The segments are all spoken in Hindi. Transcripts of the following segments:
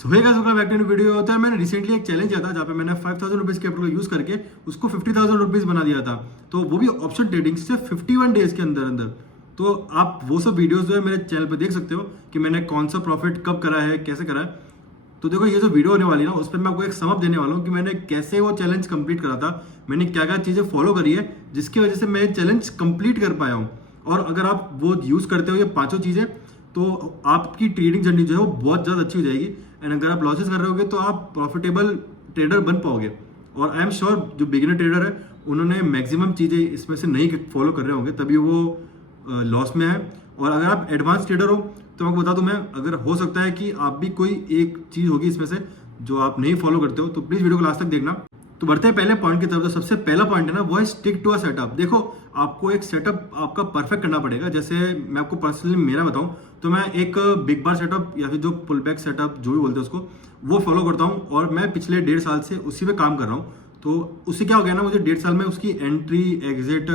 बैक टू वीडियो होता है। मैंने रिसेंटली एक चैलेंज किया था जहाँ पे मैंने 5000 रुपीज कैपिटल को यूज करके उसको 50,000 रुपीज बना दिया था। तो वो भी ऑप्शन ट्रेडिंग से 51 डेज के अंदर अंदर। तो आप वो सब वीडियोस जो है मेरे चैनल पे देख सकते हो कि मैंने कौन सा प्रॉफिट कब करा है, कैसे करा है। तो देखो ये जो वीडियो होने वाली है ना, उस पर मैं आपको एक समअप देने वाला हूँ कि मैंने कैसे वो चैलेंज कंप्लीट करा था, मैंने क्या क्या चीजें फॉलो करी है जिसकी वजह से मैं ये चैलेंज कंप्लीट कर पाया हूँ। और अगर आप वो यूज करते हो ये पांचों चीजें, तो आपकी ट्रेडिंग जर्नी जो है वो बहुत ज़्यादा अच्छी हो जाएगी। एंड अगर आप लॉसेस कर रहे होगे तो आप प्रॉफिटेबल ट्रेडर बन पाओगे। और आई एम श्योर जो बिगिनर ट्रेडर है उन्होंने मैक्सिमम चीज़ें इसमें से नहीं फॉलो कर रहे होंगे, तभी वो लॉस में है। और अगर आप एडवांस ट्रेडर हो तो आपको बता दूं मैं, अगर हो सकता है कि आप भी कोई एक चीज़ होगी इसमें से जो आप नहीं फॉलो करते हो, तो प्लीज़ वीडियो को लास्ट तक देखना। तो बढ़ते हैं पहले पॉइंट की तरफ। तो सबसे पहला पॉइंट है ना, वो है स्टिक टू अ सेटअप। देखो आपको एक सेटअप आपका परफेक्ट करना पड़ेगा। जैसे मैं आपको पर्सनली मेरा बताऊं तो मैं एक बिग बार सेटअप या फिर जो पुल बैक सेटअप जो भी बोलते हैं उसको, वो फॉलो करता हूं। और मैं पिछले 1.5 साल से उसी पे काम कर रहा हूं। तो उससे क्या हो गया ना, मुझे 1.5 साल में उसकी एंट्री एग्जिट,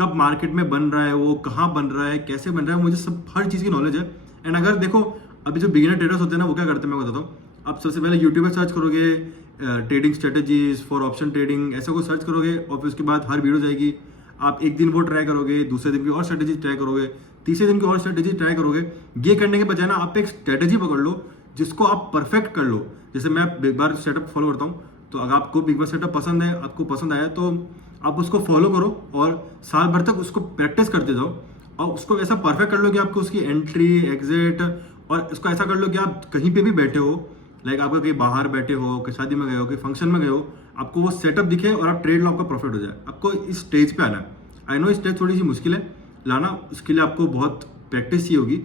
कब मार्केट में बन रहा है, वो कहाँ बन रहा है, कैसे बन रहा है, मुझे सब हर चीज़ की नॉलेज है। एंड अगर देखो अभी जो बिगिनर ट्रेडर्स होते हैं ना, वो क्या करते हैं मैं बताता हूँ। आप सबसे पहले यूट्यूब पर सर्च करोगे trading strategies for option trading, ऐसा कुछ सर्च करोगे और फिर उसके बाद हर वीडियो जाएगी। आप एक दिन वो ट्राई करोगे, दूसरे दिन की और स्ट्रेटेजी ट्राई करोगे, तीसरे दिन की और स्ट्रेटेजी ट्राई करोगे। ये करने के बजाय ना आप एक स्ट्रेटेजी पकड़ लो जिसको आप परफेक्ट कर लो। जैसे मैं बिग बार सेटअप फॉलो करता हूँ, तो अगर आपको बिग बार सेटअप पसंद है, आपको पसंद आया, तो आप उसको फॉलो करो और साल भर तक उसको प्रैक्टिस करते जाओ। और उसको ऐसा परफेक्ट कर लो कि आपको उसकी एंट्री एग्जिट, और उसको ऐसा कर लो कि आप कहीं पे भी बैठे हो, लाइक आपका कहीं बाहर बैठे हो, कहीं शादी में गए हो, कहीं फंक्शन में गए हो, आपको वो सेटअप दिखे और आप ट्रेड लो, आपका प्रॉफिट हो जाए। आपको इस स्टेज पे आना है। आई नो स्टेज थोड़ी सी मुश्किल है लाना, उसके लिए आपको बहुत प्रैक्टिस ही होगी।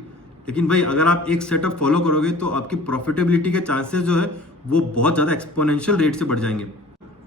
लेकिन भाई अगर आप एक सेटअप फॉलो करोगे तो आपकी प्रॉफिटेबिलिटी के चांसेस जो है वो बहुत ज़्यादा एक्सपोनेंशियल रेट से बढ़ जाएंगे।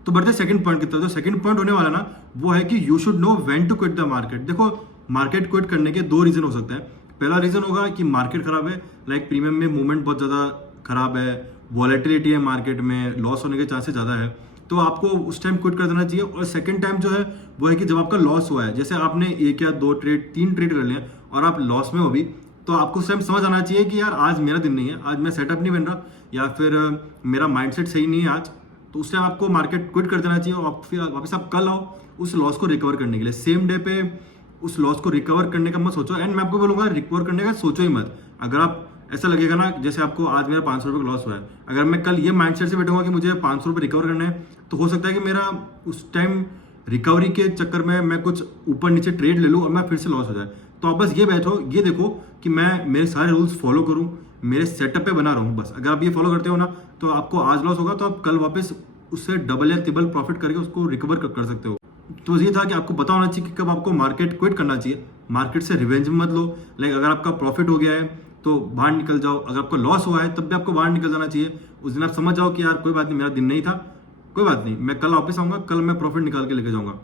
तो बढ़ते सेकंड पॉइंट की तरफ। तो सेकंड पॉइंट होने वाला ना, वो है कि you should know when to quit the market. देखो मार्केट क्विट करने के 2 रीजन हो सकते हैं। पहला रीजन होगा कि मार्केट खराब है, लाइक प्रीमियम में मूवमेंट बहुत ज़्यादा खराब है, वॉलेटिलिटी है मार्केट में, लॉस होने के चांसेस ज़्यादा है, तो आपको उस टाइम क्विट कर देना चाहिए। और सेकंड टाइम जो है वो है कि जब आपका लॉस हुआ है, जैसे आपने 1 या 2 ट्रेड 3 ट्रेड कर लिए और आप लॉस में हो भी, तो आपको उस टाइम समझ आना चाहिए कि यार आज मेरा दिन नहीं है, आज मेरा सेटअप नहीं बन रहा, या फिर मेरा माइंडसेट सही नहीं है आज। तो उस टाइम आपको मार्केट क्विट कर देना चाहिए और फिर वापस आप कल आओ उस लॉस को रिकवर करने के लिए। सेम डे पे उस लॉस को रिकवर करने का मत सोचो। एंड मैं आपको बोलूंगा रिकवर करने का सोचो ही मत। अगर आप ऐसा लगेगा ना, जैसे आपको आज मेरा 500 रुपये का लॉस हुआ है, अगर मैं कल ये माइंडसेट से बैठूंगा कि मुझे 500 रुपये रिकवर करने हैं, तो हो सकता है कि मेरा उस टाइम रिकवरी के चक्कर में मैं कुछ ऊपर नीचे ट्रेड ले लूँ और मैं फिर से लॉस हो जाए। तो आप बस ये बैठो, ये देखो कि मैं मेरे सारे रूल्स फॉलो करूँ, मेरे सेटअप पे बना रहा हूँ। बस अगर आप ये फॉलो करते हो ना, तो आपको आज लॉस होगा तो आप कल वापस उससे डबल या ट्रिपल प्रॉफिट करके उसको रिकवर कर सकते हो। तो ये था कि आपको पता होना चाहिए कि कब आपको मार्केट क्विट करना चाहिए। मार्केट से रिवेंज मत लो। लाइक अगर आपका प्रॉफिट हो गया है तो बाहर निकल जाओ, अगर आपको लॉस हुआ है तब भी आपको बाहर निकल जाना चाहिए। उस दिन आप समझ जाओ कि यार कोई बात नहीं, मेरा दिन नहीं था, कोई बात नहीं, मैं कल वापस आऊंगा, कल मैं प्रॉफिट निकाल के लेके जाऊंगा।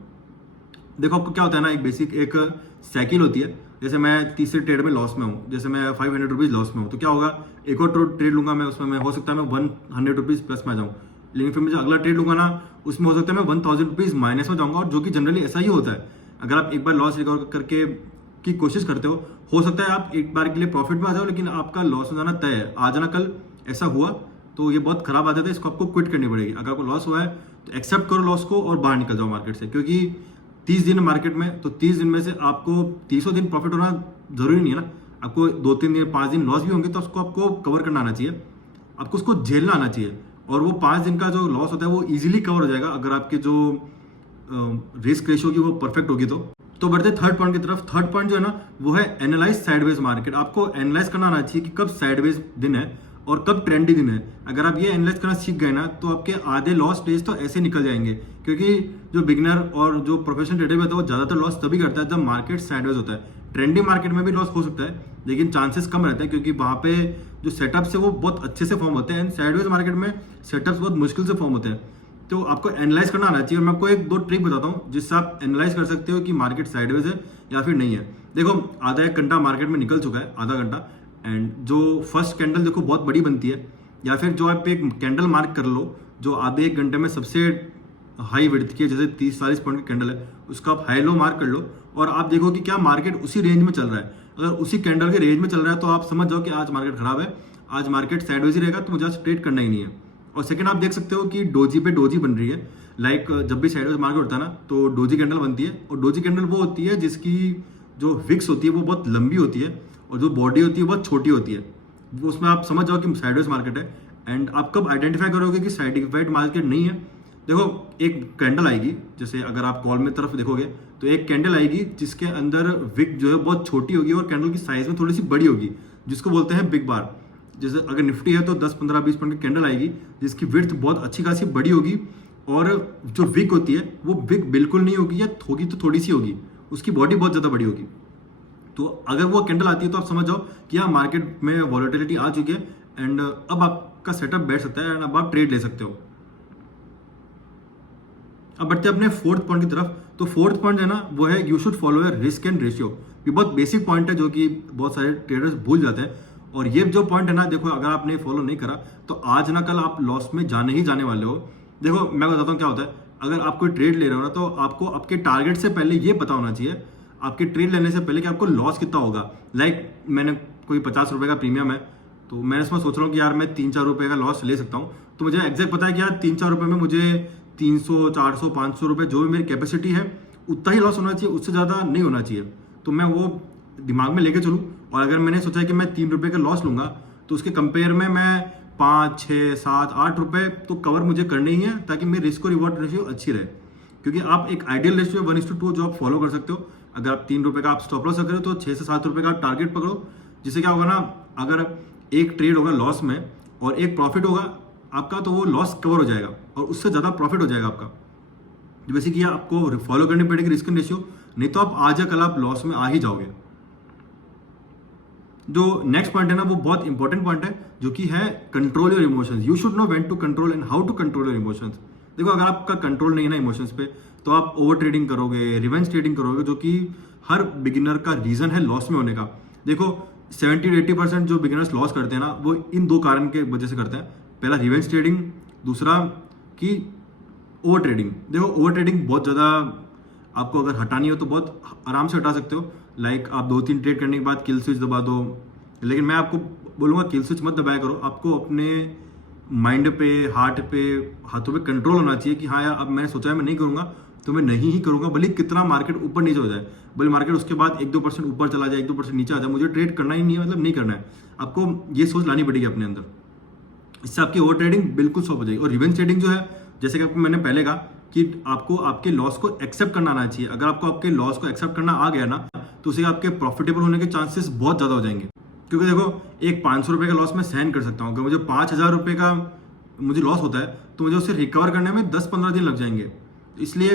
देखो आपको क्या होता है ना, एक बेसिक एक साइकिल होती है। जैसे मैं तीसरे ट्रेड में लॉस में हूँ, जैसे मैं 500 रुपीज़ लॉस में हूँ, तो क्या होगा, एक और ट्रेड लूंगा मैं, उसमें मैं हो सकता है मैं 100 रुपीज़ प्लस में आ जाऊँ। लेकिन फिर मुझे अगला ट्रेड लूंगा ना, उसमें हो सकता है मैं 1000 रुपीज़ माइनस में जाऊंगा, और जो कि जनरली ऐसा ही होता है। अगर आप एक बार लॉस रिकवर करके की कोशिश करते हो सकता है आप एक बार के लिए प्रॉफिट में आ जाओ, लेकिन आपका लॉस हो जाना तय है। आज ना कल ऐसा हुआ तो ये बहुत खराब आदत है, इसको आपको क्विट करनी पड़ेगी। अगर आपको लॉस हुआ है तो एक्सेप्ट करो लॉस को और बाहर निकल जाओ मार्केट से। क्योंकि 30 दिन मार्केट में, तो 30 दिन में से आपको 30 दिन प्रॉफिट होना जरूरी नहीं है ना। आपको 2-3 दिन 5 दिन लॉस भी होंगे तो उसको आपको कवर करना आना चाहिए, आपको उसको झेलना आना चाहिए। और वो 5 दिन का जो लॉस होता है वो इजीली कवर हो जाएगा अगर आपके जो रिस्क रेशियो होगी वो परफेक्ट होगी। तो बढ़ते थर्ड पॉइंट की तरफ। थर्ड पॉइंट जो है ना, वो है एनालाइज साइडवेज मार्केट। आपको एनालाइज करना आना चाहिए कि कब साइडवेज दिन है और कब ट्रेंडी दिन है। अगर आप ये एनालाइज करना सीख गए ना, तो आपके आधे लॉस डेज तो ऐसे निकल जाएंगे। क्योंकि जो बिगनर और जो प्रोफेशनल ट्रेडर होता है वो ज्यादातर लॉस तभी करता है जब मार्केट साइडवेज होता है। ट्रेंडी मार्केट में भी लॉस हो सकता है, लेकिन चांसेस कम रहते हैं क्योंकि वहां पे जो सेटअप्स है वो बहुत अच्छे से फॉर्म होते हैं। साइडवेज मार्केट में सेटअप्स बहुत मुश्किल से फॉर्म होते हैं। तो आपको एनालाइज करना आना चाहिए। और मैं आपको 1-2 ट्रिक बताता हूँ जिससे आप एनालाइज कर सकते हो कि मार्केट साइडवेज है या फिर नहीं है। देखो आधा 1 घंटा मार्केट में निकल चुका है, आधा घंटा, एंड जो फर्स्ट कैंडल देखो बहुत बड़ी बनती है, या फिर जो आप एक कैंडल मार्क कर लो जो आधे 1 घंटे में सबसे हाई विड्थ की है, जैसे 30-40 पॉइंट की कैंडल है, उसका आप हाई लो मार्क कर लो और आप देखो कि क्या मार्केट उसी रेंज में चल रहा है। अगर उसी कैंडल के रेंज में चल रहा है तो आप समझ जाओ कि आज मार्केट खराब है, आज मार्केट साइडवेज ही रहेगा तो मुझे आज ट्रेड करना ही नहीं है। और सेकंड आप देख सकते हो कि डोजी पे डोजी बन रही है। लाइक जब भी साइडवेज मार्केट होता है ना तो डोजी कैंडल बनती है, और डोजी कैंडल वो होती है जिसकी जो विक्स होती है वो बहुत लंबी होती है और जो बॉडी होती है बहुत छोटी होती है। वो उसमें आप समझ जाओ कि साइडवेज मार्केट है। एंड आप कब आइडेंटिफाई करोगे कि साइडवेज मार्केट नहीं है? देखो एक कैंडल आएगी, जैसे अगर आप कॉल में तरफ देखोगे तो एक कैंडल आएगी जिसके अंदर विक जो है बहुत छोटी होगी और कैंडल की साइज में थोड़ी सी बड़ी होगी, जिसको बोलते हैं बिग बार। जैसे अगर निफ्टी है तो 10 15 20 पॉइंट की कैंडल आएगी जिसकी विड्थ बहुत अच्छी खासी बड़ी होगी, और जो विक होती है वो विक बिल्कुल नहीं होगी, या होगी तो थोड़ी सी होगी, उसकी बॉडी बहुत ज़्यादा बड़ी होगी। तो अगर वो कैंडल आती है तो आप समझ जाओ कि हाँ मार्केट में वॉलेटिलिटी आ चुकी है, एंड अब आपका सेटअप बैठ सकता है, एंड अब आप ट्रेड ले सकते हो। अब बढ़ते हैं अपने फोर्थ पॉइंट की तरफ। तो फोर्थ पॉइंट है ना वो है you should follow A risk and ratio. ये बहुत बेसिक पॉइंट है जो कि बहुत सारे ट्रेडर्स भूल जाते हैं। और ये जो पॉइंट है ना, देखो अगर आपने फॉलो नहीं करा तो आज ना कल आप लॉस में जाने ही जाने वाले हो। देखो मैं बताता हूँ क्या होता है। अगर आप कोई ट्रेड ले रहे हो ना तो आपको आपके टारगेट से पहले ये पता होना चाहिए, आपके ट्रेड लेने से पहले कि आपको लॉस कितना होगा। लाइक मैंने कोई 50 रुपए का प्रीमियम है तो मैं इसमें सोच रहा हूँ कि यार मैं 3-4 रुपए का लॉस ले सकता हूँ, तो मुझे एग्जैक्ट पता है कि यार 3-4 रुपए में मुझे 300 400 500 रुपए जो भी मेरी कैपेसिटी है उतना ही लॉस होना चाहिए, उससे ज़्यादा नहीं होना चाहिए। तो मैं वो दिमाग में लेके चलूँ, और अगर मैंने सोचा है कि मैं 3 रुपए का लॉस लूंगा तो उसके कंपेयर में मैं 5 6 7 8 रुपए तो कवर मुझे करने ही है, ताकि मेरी रिस्क और रिवॉर्ड रेशियो अच्छी रहे। क्योंकि आप एक आइडियल रेशियो 1:2 जो आप फॉलो कर सकते हो। अगर आप 3 रुपए का आप स्टॉप लॉस रहे हो तो 6 से 7 रुपए का टारगेट पकड़ो, जिससे क्या होगा ना, अगर एक ट्रेड होगा लॉस में और एक प्रॉफिट होगा आपका, तो वो लॉस कवर हो जाएगा और उससे ज़्यादा प्रॉफिट हो जाएगा आपका। वैसे कि आपको फॉलो करनी पड़ेगी रिस्क एंड रेशियो, नहीं तो आप आज या कल आप लॉस में आ ही जाओगे। जो नेक्स्ट पॉइंट है ना वो बहुत इंपॉर्टेंट पॉइंट है, जो कि है control your emotions. You should know when to control and how to control your emotions. देखो अगर आपका कंट्रोल नहीं है ना इमोशंस पे, तो आप ओवर ट्रेडिंग करोगे, रिवेंज ट्रेडिंग करोगे, जो कि हर बिगिनर का रीजन है लॉस में होने का। देखो 70-80% जो बिगिनर्स लॉस करते हैं ना वो इन 2 कारण के वजह से करते हैं। पहला रिवेंज ट्रेडिंग, दूसरा कि ओवर ट्रेडिंग। देखो ओवर ट्रेडिंग बहुत ज़्यादा आपको अगर हटानी हो तो बहुत आराम से हटा सकते हो। लाइक आप 2-3 ट्रेड करने के बाद किल स्विच दबा दो, लेकिन मैं आपको बोलूँगा किल स्विच मत दबाया करो। आपको अपने माइंड पे, हार्ट पे, हाथों पे कंट्रोल होना चाहिए कि हाँ यार अब मैंने सोचा है मैं नहीं करूँगा तो मैं नहीं ही करूँगा, भले कितना मार्केट ऊपर नीचे हो जाए, भले मार्केट उसके बाद 1-2% ऊपर चला जाए, 1-2% नीचे आ जाए, मुझे ट्रेड करना ही नहीं है, मतलब नहीं करना है। आपको ये सोच लानी पड़ेगी अपने अंदर, इससे आपकी ओवर ट्रेडिंग बिल्कुल स्टॉप हो जाएगी। और रिवेंज ट्रेडिंग जो है, जैसे कि आपको मैंने पहले कहा कि आपको आपके लॉस को एक्सेप्ट करना आना चाहिए। अगर आपको आपके लॉस को एक्सेप्ट करना आ गया ना तो उससे आपके प्रॉफिटेबल होने के चांसेस बहुत ज़्यादा हो जाएंगे। क्योंकि देखो एक 500 रुपये का लॉस मैं सहन कर सकता हूँ, अगर मुझे 5000 रुपये का मुझे लॉस होता है तो मुझे उसे रिकवर करने में 10-15 दिन लग जाएंगे। इसलिए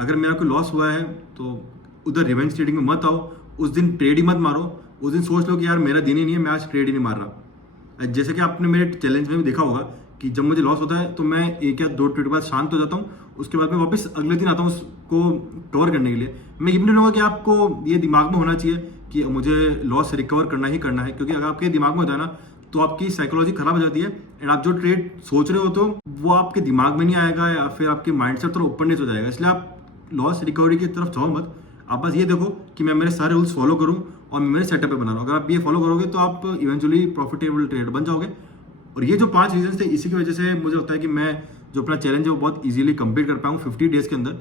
अगर मेरा कोई लॉस हुआ है तो उधर रिवेंज ट्रेडिंग में मत आओ, उस दिन ट्रेड ही मत मारो। उस दिन सोच लो कि यार मेरा दिन ही नहीं है, मैं आज ट्रेड ही नहीं मार रहा। जैसे कि आपने मेरे चैलेंज में भी देखा होगा कि जब मुझे लॉस होता है तो मैं 1 या 2 ट्रेड के बाद शांत हो जाता हूँ, उसके बाद मैं वापस अगले दिन आता हूँ उसको कवर करने के लिए। मैं ये भी नहीं कहूँगा कि आपको ये दिमाग में होना चाहिए कि मुझे लॉस रिकवर करना ही करना है, क्योंकि अगर आपके दिमाग में होता है ना तो आपकी साइकोलॉजी खराब हो जाती है, एंड आप जो ट्रेड सोच रहे हो तो वो आपके दिमाग में नहीं आएगा, या फिर आपके माइंड से थोड़ा ऊपर नीचे हो जाएगा। इसलिए आप लॉस रिकवरी की तरफ जाओ मत। आप बस ये देखो कि मैं मेरे सारे रूल्स फॉलो करूँ और मैं मेरे सेटअप पे बना रहा हूँ। अगर आप ये फॉलो करोगे तो आप इवेंचुअली प्रॉफिटेबल ट्रेड बन जाओगे। और ये जो 5 रीजन थे, इसी की वजह से मुझे लगता है कि मैं जो अपना चैलेंज है वो बहुत इजीली कंप्लीट कर पाऊँ 50 डेज के अंदर।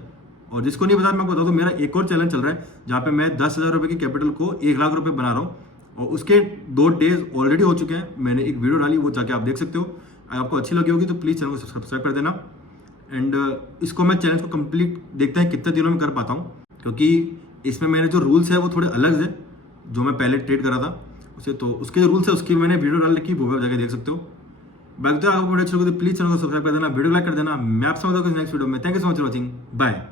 और जिसको नहीं पता मैं बता दूँ, मेरा एक और चैलेंज चल रहा है जहाँ पे मैं 10,000 रुपये की कैपिटल को 1 लाख रुपये बना रहा हूँ, और उसके 2 डेज ऑलरेडी हो चुके हैं। मैंने एक वीडियो डाली, वो जाके आप देख सकते हो। अगर आपको अच्छी लगी होगी तो प्लीज़ चैनल को सब्सक्राइब कर देना। एंड इसको मैं चैलेंज को कंप्लीट देखते हैं कितने दिनों में कर पाता हूँ, क्योंकि इसमें मेरे जो रूल्स है वो थोड़े अलग है जो मैं पहले ट्रेड करा था उसे। तो उसके जो रूल्स है उसकी मैंने वीडियो डाल रखी, वो जाके देख सकते हो। बाकी तो आपको वीडियो अच्छी लगी तो प्लीज़ चैनल को सब्सक्राइब कर देना, वीडियो लाइक कर देना। मैं आपसे मिलता हूँ नेक्स्ट वीडियो में। Thank you so much for watching, bye.